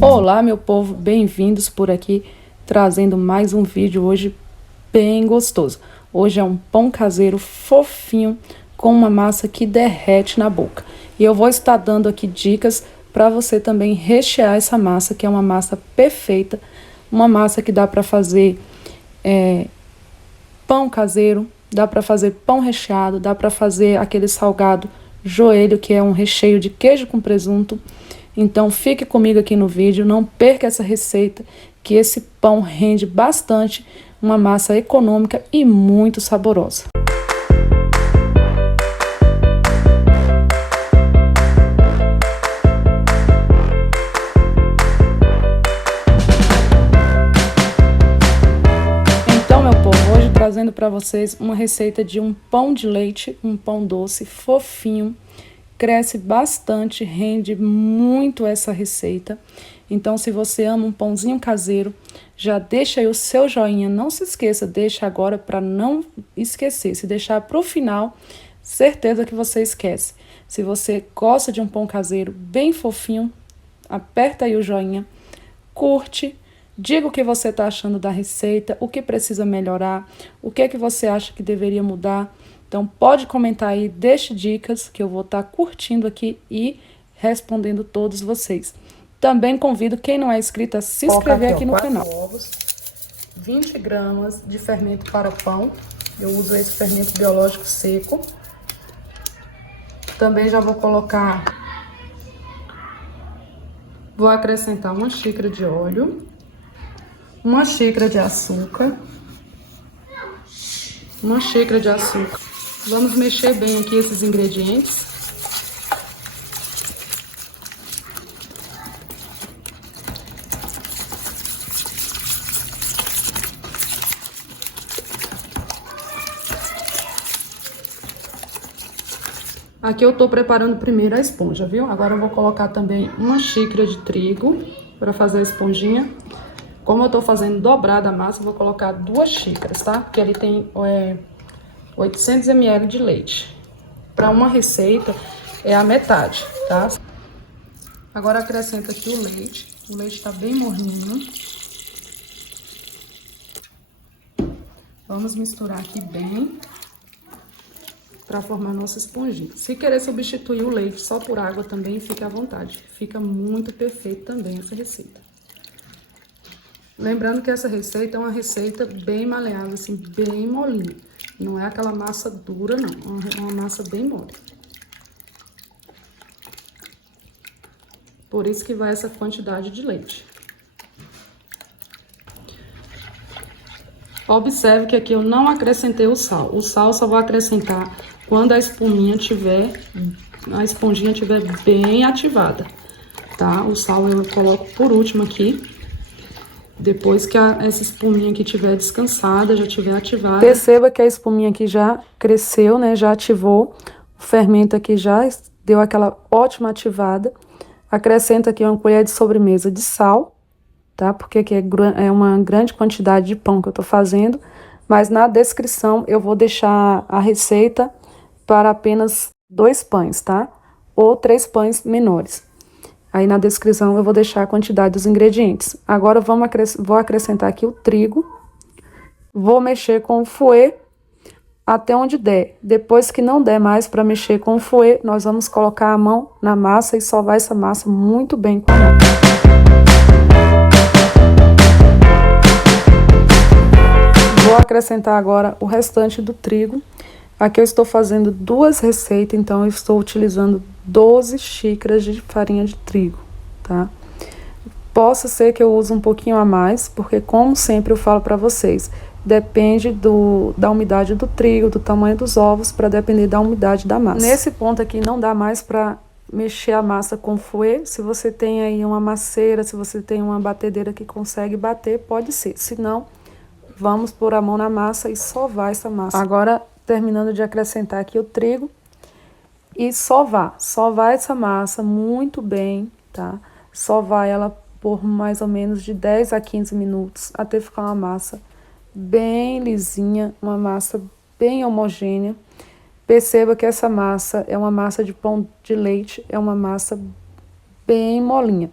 Olá, meu povo, bem-vindos por aqui, trazendo mais um vídeo hoje bem gostoso. Hoje é um pão caseiro fofinho com uma massa que derrete na boca. E eu vou estar dando aqui dicas para você também rechear essa massa, que é uma massa perfeita, uma massa que dá para fazer pão caseiro, dá para fazer pão recheado, dá para fazer aquele salgado joelho, que é um recheio de queijo com presunto. Então fique comigo aqui no vídeo, não perca essa receita, que esse pão rende bastante, uma massa econômica e muito saborosa. Então, meu povo, hoje trazendo para vocês uma receita de um pão de leite, um pão doce fofinho. Cresce bastante, rende muito essa receita. Então, se você ama um pãozinho caseiro, já deixa aí o seu joinha. Não se esqueça, deixa agora para não esquecer. Se deixar para o final, certeza que você esquece. Se você gosta de um pão caseiro bem fofinho, aperta aí o joinha, curte, diga o que você está achando da receita, o que precisa melhorar, o que é que você acha que deveria mudar. Então, pode comentar aí, deixe dicas que eu vou estar curtindo aqui e respondendo todos vocês. Também convido quem não é inscrito a se inscrever aqui no canal. Ovos, 20 gramas de fermento para pão. Eu uso esse fermento biológico seco. Também já vou acrescentar uma xícara de óleo, uma xícara de açúcar, Vamos mexer bem aqui esses ingredientes. Aqui eu tô preparando primeiro a esponja, viu? Agora eu vou colocar também uma xícara de trigo para fazer a esponjinha. Como eu tô fazendo dobrada a massa, eu vou colocar 2 xícaras, tá? Porque ali tem 800 ml de leite. Para uma receita é a metade, tá? Agora acrescento aqui o leite. O leite tá bem morninho. Vamos misturar aqui bem para formar nossa esponjinha. Se querer substituir o leite só por água também, fique à vontade. Fica muito perfeito também essa receita. Lembrando que essa receita é uma receita bem maleável, assim, bem molinha. Não é aquela massa dura, não. É uma massa bem mole. Por isso que vai essa quantidade de leite. Observe que aqui eu não acrescentei o sal. O sal só vou acrescentar quando a esponjinha tiver bem ativada, tá? O sal eu coloco por último aqui. Depois que essa espuminha aqui tiver descansada, já tiver ativada. Perceba que a espuminha aqui já cresceu, né? Já ativou. O fermento aqui já deu aquela ótima ativada. Acrescento aqui uma colher de sobremesa de sal, tá? Porque aqui é uma grande quantidade de pão que eu tô fazendo. Mas na descrição eu vou deixar a receita para apenas 2 pães, tá? Ou 3 pães menores. Aí na descrição eu vou deixar a quantidade dos ingredientes. Agora vou acrescentar aqui o trigo. Vou mexer com o fouet até onde der. Depois que não der mais para mexer com o fouet, nós vamos colocar a mão na massa e sovar essa massa muito bem com a mão. Vou acrescentar agora o restante do trigo. Aqui eu estou fazendo 2 receitas, então eu estou utilizando 12 xícaras de farinha de trigo, tá? Possa ser que eu use um pouquinho a mais, porque como sempre eu falo para vocês, depende da umidade do trigo, do tamanho dos ovos, para depender da umidade da massa. Nesse ponto aqui não dá mais para mexer a massa com fouet. Se você tem aí uma masseira, se você tem uma batedeira que consegue bater, pode ser. Se não, vamos pôr a mão na massa e sovar essa massa. Agora, terminando de acrescentar aqui o trigo e sovar essa massa muito bem, tá? Sovar ela por mais ou menos de 10 a 15 minutos, até ficar uma massa bem lisinha, uma massa bem homogênea. Perceba que essa massa é uma massa de pão de leite, é uma massa bem molinha,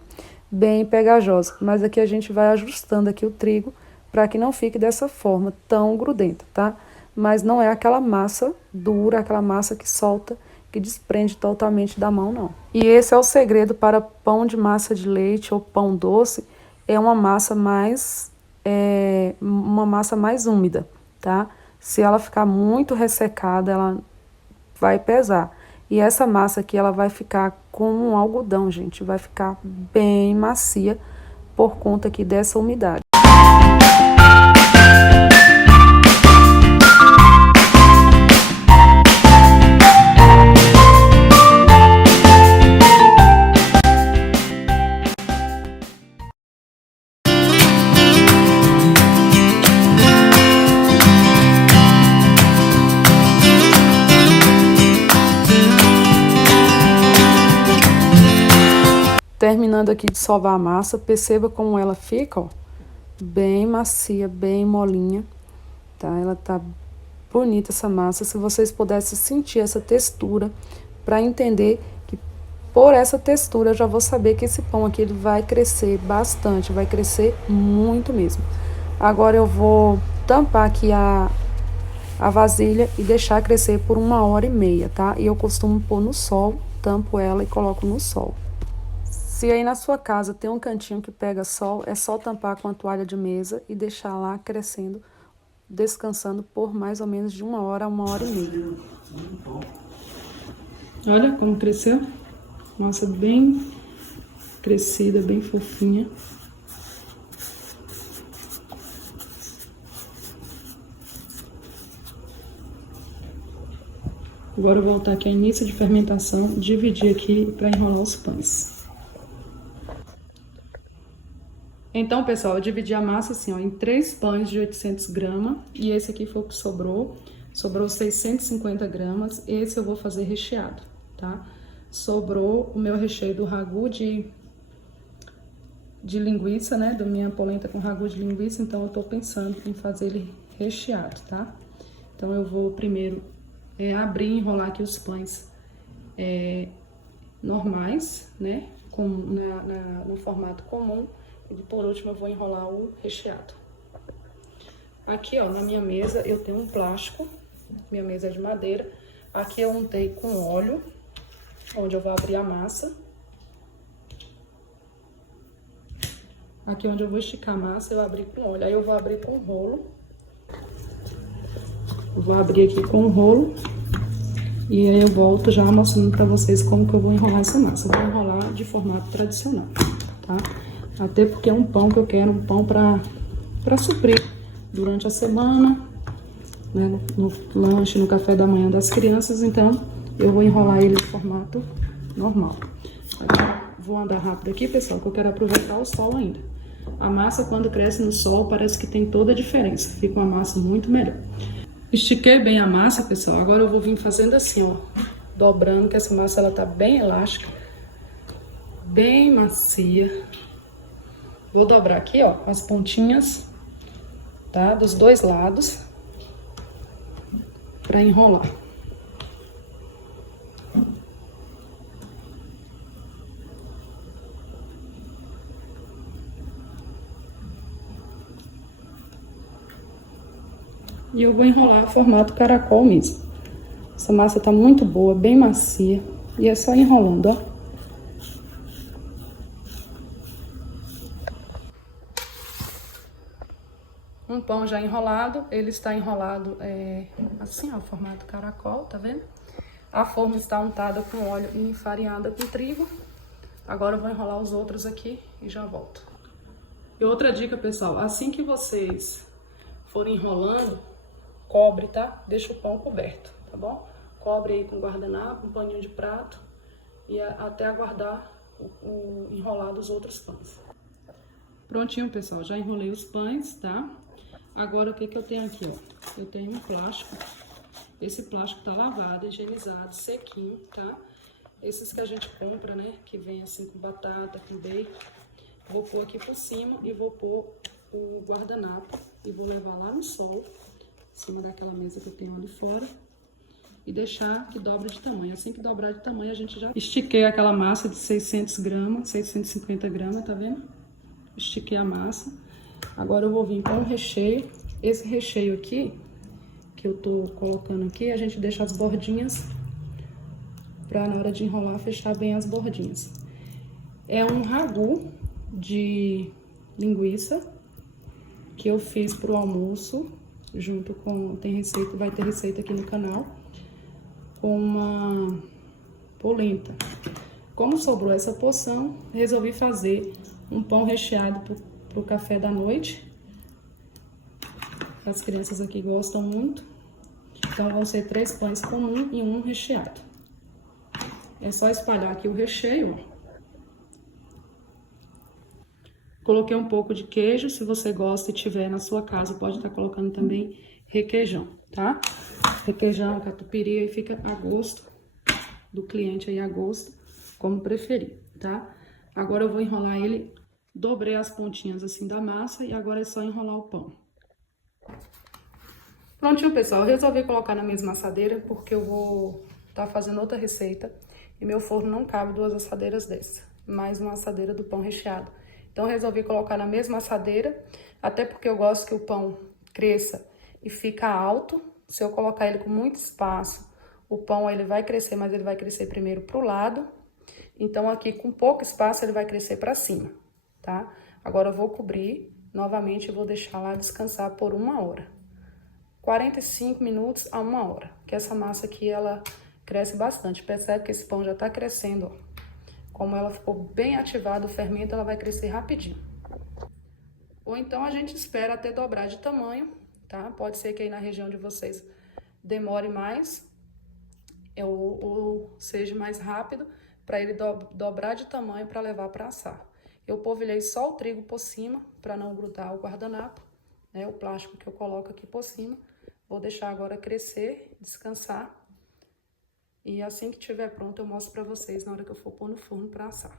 bem pegajosa. Mas aqui a gente vai ajustando aqui o trigo para que não fique dessa forma tão grudenta, tá? Mas não é aquela massa dura, aquela massa que solta, que desprende totalmente da mão, não. E esse é o segredo para pão de massa de leite ou pão doce, é uma massa mais úmida, tá? Se ela ficar muito ressecada, ela vai pesar. E essa massa aqui, ela vai ficar como um algodão, gente. Vai ficar bem macia por conta aqui dessa umidade. Terminando aqui de sovar a massa, perceba como ela fica, ó, bem macia, bem molinha, tá? Ela tá bonita essa massa. Se vocês pudessem sentir essa textura, para entender que por essa textura eu já vou saber que esse pão aqui ele vai crescer bastante, vai crescer muito mesmo. Agora eu vou tampar aqui a vasilha e deixar crescer por 1h30, tá? E eu costumo pôr no sol, tampo ela e coloco no sol. Se aí na sua casa tem um cantinho que pega sol, é só tampar com a toalha de mesa e deixar lá crescendo, descansando por mais ou menos de 1h a 1h30. Olha como cresceu. Massa bem crescida, bem fofinha. Agora eu vou voltar aqui a início de fermentação, dividir aqui para enrolar os pães. Então, pessoal, eu dividi a massa assim, ó, em 3 pães de 800 gramas. E esse aqui foi o que sobrou. Sobrou 650 gramas. Esse eu vou fazer recheado, tá? Sobrou o meu recheio do ragu de linguiça, né? Da minha polenta com ragu de linguiça. Então, eu tô pensando em fazer ele recheado, tá? Então, eu vou primeiro abrir e enrolar aqui os pães normais, né? No formato comum. E por último eu vou enrolar o recheado. Aqui, ó, na minha mesa eu tenho um plástico, minha mesa é de madeira. Aqui eu untei com óleo, onde eu vou abrir a massa. Aqui onde eu vou esticar a massa eu abri com óleo, aí eu vou abrir com rolo. Vou abrir aqui com o rolo e aí eu volto já mostrando pra vocês como que eu vou enrolar essa massa. Eu vou enrolar de formato tradicional, tá? Até porque é um pão que eu quero, um pão pra suprir durante a semana, né, no lanche, no café da manhã das crianças. Então, eu vou enrolar ele de formato normal. Agora, vou andar rápido aqui, pessoal, que eu quero aproveitar o sol ainda. A massa, quando cresce no sol, parece que tem toda a diferença. Fica uma massa muito melhor. Estiquei bem a massa, pessoal. Agora eu vou vir fazendo assim, ó, dobrando, que essa massa ela tá bem elástica, bem macia. Vou dobrar aqui, ó, as pontinhas, tá? Dos dois lados, pra enrolar. E eu vou enrolar formato caracol mesmo. Essa massa tá muito boa, bem macia. E é só enrolando, ó. Um pão já enrolado, ele está enrolado assim, ó, formato caracol, tá vendo? A forma está untada com óleo e enfarinhada com trigo. Agora eu vou enrolar os outros aqui e já volto. E outra dica, pessoal, assim que vocês forem enrolando, cobre, tá? Deixa o pão coberto, tá bom? Cobre aí com guardanapo, um paninho de prato e até aguardar o enrolar dos outros pães. Prontinho, pessoal, já enrolei os pães, tá? Agora, o que que eu tenho aqui, ó? Eu tenho um plástico. Esse plástico tá lavado, higienizado, sequinho, tá? Esses que a gente compra, né? Que vem assim com batata, com bacon. Vou pôr aqui por cima e vou pôr o guardanapo. E vou levar lá no sol, em cima daquela mesa que eu tenho ali fora. e deixar que dobre de tamanho. Assim que dobrar de tamanho, a gente já... Estiquei aquela massa de 600 gramas, 650 gramas, tá vendo? Estiquei a massa. Agora eu vou vir com o recheio. Esse recheio aqui, que eu tô colocando aqui, a gente deixa as bordinhas pra na hora de enrolar, fechar bem as bordinhas. É um ragu de linguiça que eu fiz pro almoço, junto com... tem receita, vai ter receita aqui no canal, com uma polenta. Como sobrou essa porção, resolvi fazer um pão recheado pro café da noite. As crianças aqui gostam muito. Então, vão ser 3 pães comuns e 1 recheado. É só espalhar aqui o recheio, ó. Coloquei um pouco de queijo, se você gosta e tiver na sua casa, pode estar colocando também requeijão, tá? Requeijão, catupiry, aí fica a gosto do cliente aí, a gosto, como preferir, tá? Agora eu vou enrolar ele, dobrei as pontinhas assim da massa e agora é só enrolar o pão. Prontinho, pessoal, eu resolvi colocar na mesma assadeira porque eu vou estar fazendo outra receita e meu forno não cabe 2 assadeiras dessa, mais uma assadeira do pão recheado. Então, eu resolvi colocar na mesma assadeira, até porque eu gosto que o pão cresça e fica alto. Se eu colocar ele com muito espaço, o pão ele vai crescer, mas ele vai crescer primeiro pro lado. Então, aqui com pouco espaço, ele vai crescer para cima, tá? Agora, eu vou cobrir novamente e vou deixar lá descansar por 1 hora. 45 minutos a 1 hora, que essa massa aqui, ela cresce bastante. Percebe que esse pão já tá crescendo, ó. Como ela ficou bem ativada, o fermento, ela vai crescer rapidinho. Ou então a gente espera até dobrar de tamanho, tá? Pode ser que aí na região de vocês demore mais, ou seja mais rápido, para ele dobrar de tamanho para levar para assar. Eu polvilhei só o trigo por cima, para não grudar o guardanapo, né? O plástico que eu coloco aqui por cima. Vou deixar agora crescer, descansar. E assim que estiver pronto, eu mostro pra vocês na hora que eu for pôr no forno pra assar.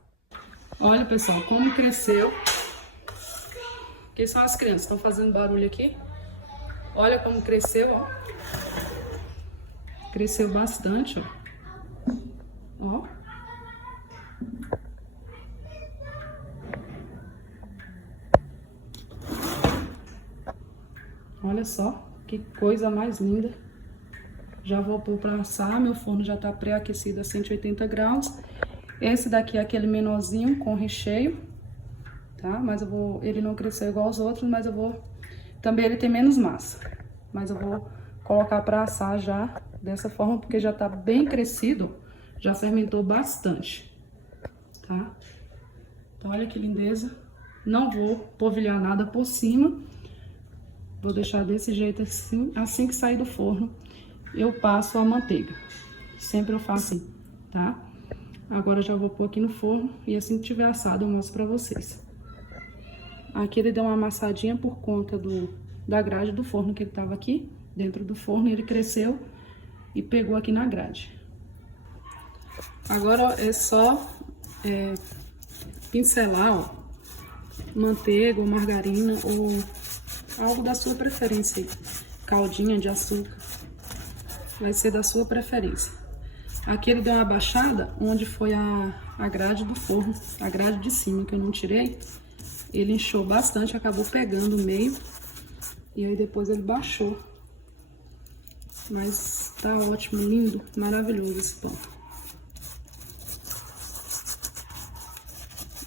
Olha, pessoal, como cresceu. Aqui são as crianças, estão fazendo barulho aqui. Olha como cresceu, ó. Cresceu bastante, ó. Ó. Olha só, que coisa mais linda. Já vou pôr para assar, meu forno já tá pré-aquecido a 180 graus. Esse daqui é aquele menorzinho com recheio, tá? Mas ele não cresceu igual aos outros, mas também ele tem menos massa. Mas eu vou colocar para assar já dessa forma, porque já tá bem crescido, já fermentou bastante, tá? Então olha que lindeza. Não vou polvilhar nada por cima. Vou deixar desse jeito assim que sair do forno. Eu passo a manteiga. Sempre eu faço assim, tá? Agora eu já vou pôr aqui no forno e assim que tiver assado eu mostro pra vocês. Aqui ele deu uma amassadinha por conta da grade do forno que ele tava aqui, dentro do forno, ele cresceu e pegou aqui na grade. Agora é só pincelar, ó, manteiga ou margarina ou algo da sua preferência aí. Caldinha de açúcar. Vai ser da sua preferência. Aqui ele deu uma baixada onde foi a grade do forno, a grade de cima que eu não tirei. Ele inchou bastante, acabou pegando o meio. E aí depois ele baixou. Mas tá ótimo, lindo, maravilhoso esse pão.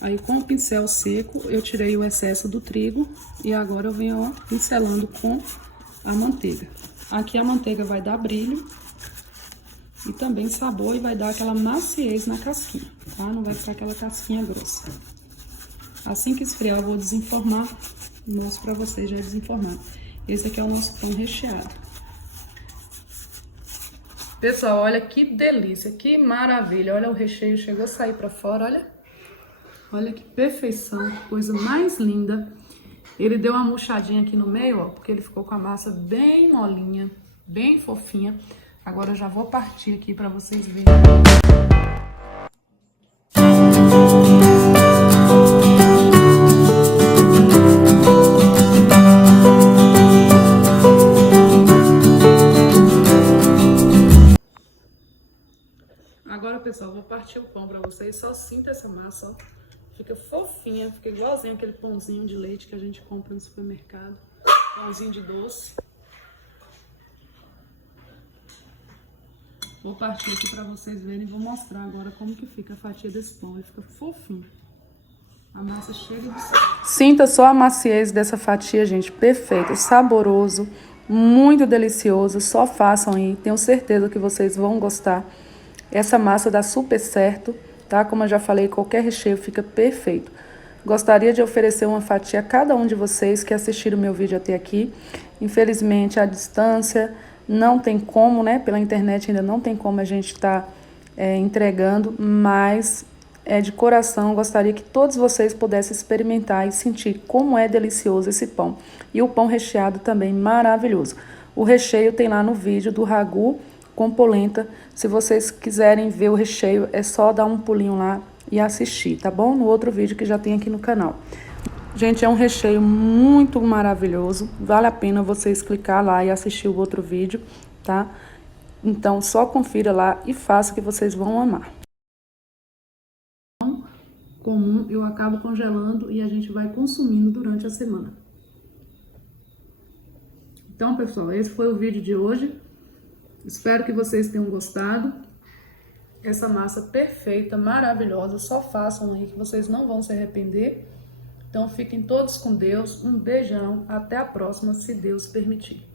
Aí com o pincel seco eu tirei o excesso do trigo e agora eu venho, ó, pincelando com a manteiga. Aqui a manteiga vai dar brilho e também sabor e vai dar aquela maciez na casquinha, tá? Não vai ficar aquela casquinha grossa. Assim que esfriar eu vou desenformar e mostro pra vocês já desenformado. Esse aqui é o nosso pão recheado. Pessoal, olha que delícia, que maravilha. Olha o recheio, chegou a sair pra fora, olha. Olha que perfeição, que coisa mais linda. Ele deu uma murchadinha aqui no meio, ó, porque ele ficou com a massa bem molinha, bem fofinha. Agora eu já vou partir aqui pra vocês verem. partir o pão pra vocês. Só sinta essa massa, ó. Fica fofinha, fica igualzinho aquele pãozinho de leite que a gente compra no supermercado. Pãozinho de doce. Vou partir aqui pra vocês verem e vou mostrar agora como que fica a fatia desse pão. Ele fica fofinho. A massa chega do céu. Sinta só a maciez dessa fatia, gente. Perfeito, saboroso, muito delicioso. Só façam aí, tenho certeza que vocês vão gostar. Essa massa dá super certo, tá? Como eu já falei, qualquer recheio fica perfeito. Gostaria de oferecer uma fatia a cada um de vocês que assistiram o meu vídeo até aqui. Infelizmente, à distância, não tem como, né? Pela internet ainda não tem como a gente estar entregando, mas de coração, gostaria que todos vocês pudessem experimentar e sentir como é delicioso esse pão. E o pão recheado também maravilhoso. O recheio tem lá no vídeo do ragu com polenta. Se vocês quiserem ver o recheio, é só dar um pulinho lá e assistir, tá bom? No outro vídeo que já tem aqui no canal. Gente, é um recheio muito maravilhoso. Vale a pena vocês clicar lá e assistir o outro vídeo, tá? Então, só confira lá e faça que vocês vão amar. Comum, eu acabo congelando e a gente vai consumindo durante a semana. Então, pessoal, esse foi o vídeo de hoje. Espero que vocês tenham gostado. Essa massa perfeita, maravilhosa, só façam aí que vocês não vão se arrepender. Então, fiquem todos com Deus. Um beijão, até a próxima, se Deus permitir.